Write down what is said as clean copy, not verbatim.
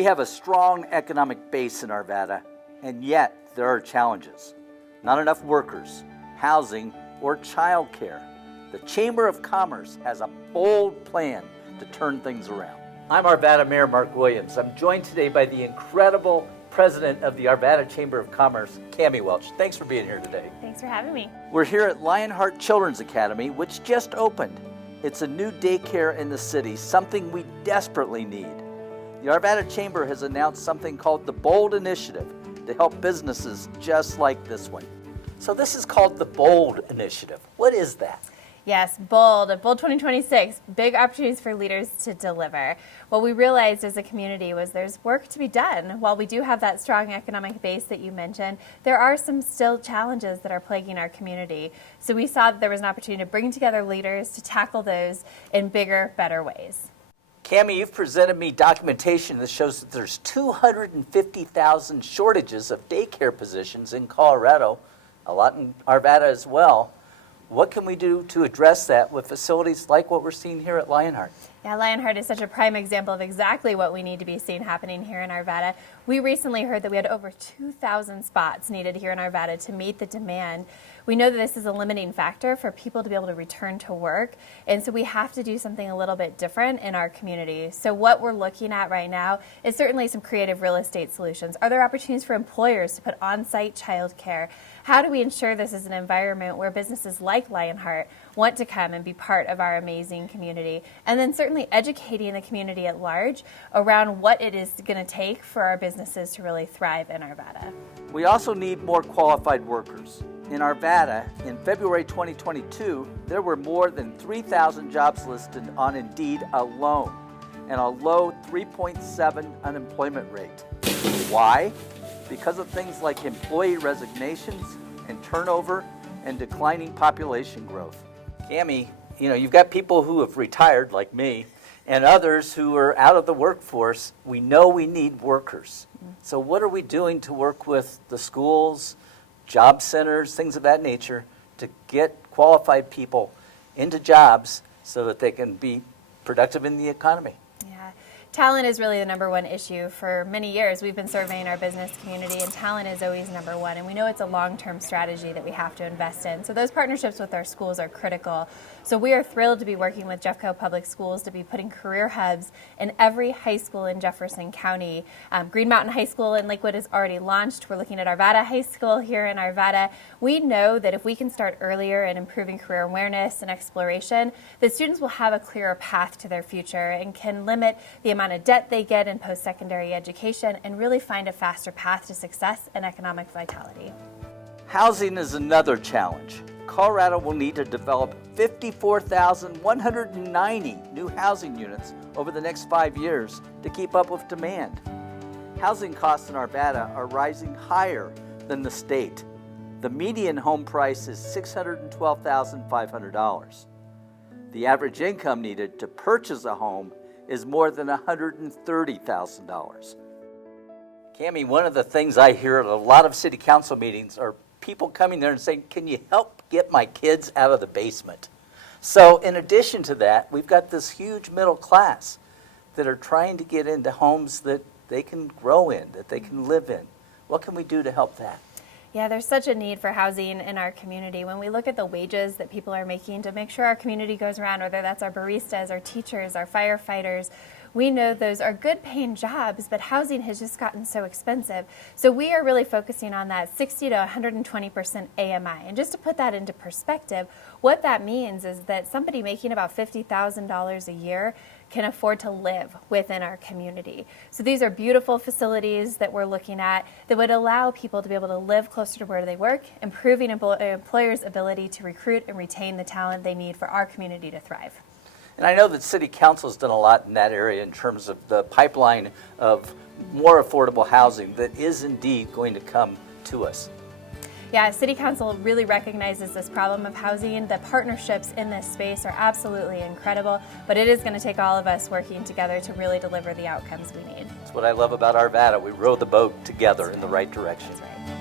We have a strong economic base in Arvada, and yet there are challenges. Not enough workers, housing, or childcare. The Chamber of Commerce has a bold plan to turn things around. I'm Arvada Mayor Mark Williams. I'm joined today by the incredible president of the Arvada Chamber of Commerce, Welch. Thanks for being here today. Thanks for having me. We're here at Lionheart Children's Academy, which just opened. It's a new daycare in the city, something we desperately need. The Arvada Chamber has announced something called the BOLD Initiative to help businesses just like this one. So this is called the BOLD Initiative. What is that? Yes, BOLD 2026, big opportunities for leaders to deliver. What we realized as a community was there's work to be done. While we do have that strong economic base that you mentioned, there are some still challenges that are plaguing our community. So we saw that there was an opportunity to bring together leaders to tackle those in bigger, better ways. Cammie, you've presented me documentation that shows that there's 250,000 shortages of daycare positions in Colorado, a lot in Arvada as well. What can we do to address that with facilities like what we're seeing here at Lionheart? Yeah, Lionheart is such a prime example of exactly what we need to be seeing happening here in Arvada. We recently heard that we had over 2,000 spots needed here in Arvada to meet the demand. We know that this is a limiting factor for people to be able to return to work, and so we have to do something a little bit different in our community. So what we're looking at right now is certainly some creative real estate solutions. Are there opportunities for employers to put on-site childcare? How do we ensure this is an environment where businesses like Lionheart want to come and be part of our amazing community? And then certainly educating the community at large around what it is going to take for our businesses to really thrive in Arvada. We also need more qualified workers. In Arvada, in February 2022, there were more than 3,000 jobs listed on Indeed alone, and a low 3.7 unemployment rate. Why? Because of things like employee resignations and turnover and declining population growth. Cammie, you've got people who have retired like me and others who are out of the workforce. We know we need workers. So what are we doing to work with the schools, job centers, things of that nature to get qualified people into jobs so that they can be productive in the economy? Yeah. Talent is really the number one issue. For many years, we've been surveying our business community, and talent is always number one. And we know it's a long-term strategy that we have to invest in. So those partnerships with our schools are critical. So we are thrilled to be working with Jeffco Public Schools to be putting career hubs in every high school in Jefferson County. Green Mountain High School in Lakewood is already launched. We're looking at Arvada High School here in Arvada. We know that if we can start earlier in improving career awareness and exploration, the students will have a clearer path to their future and can limit the amount of debt they get in post-secondary education and really find a faster path to success and economic vitality. Housing is another challenge. Colorado will need to develop 54,190 new housing units over the next 5 years to keep up with demand. Housing costs in Arvada are rising higher than the state. The median home price is $612,500. The average income needed to purchase a home is more than $130,000. Cammie, one of the things I hear at a lot of city council meetings are people coming there and saying, can you help get my kids out of the basement? So in addition to that, we've got this huge middle class that are trying to get into homes that they can grow in, that they can live in. What can we do to help that? Yeah, there's such a need for housing in our community. When we look at the wages that people are making to make sure our community goes around, whether that's our baristas, our teachers, our firefighters, we know those are good paying jobs, but housing has just gotten so expensive. So we are really focusing on that 60 to 120% AMI. And just to put that into perspective, what that means is that somebody making about $50,000 a year can afford to live within our community. So these are beautiful facilities that we're looking at that would allow people to be able to live closer to where they work, improving employers' ability to recruit and retain the talent they need for our community to thrive. And I know that City Council has done a lot in that area in terms of the pipeline of more affordable housing that is indeed going to come to us. Yeah, City Council really recognizes this problem of housing. The partnerships in this space are absolutely incredible, but it is going to take all of us working together to really deliver the outcomes we need. That's what I love about Arvada. We row the boat together in the right direction. That's right.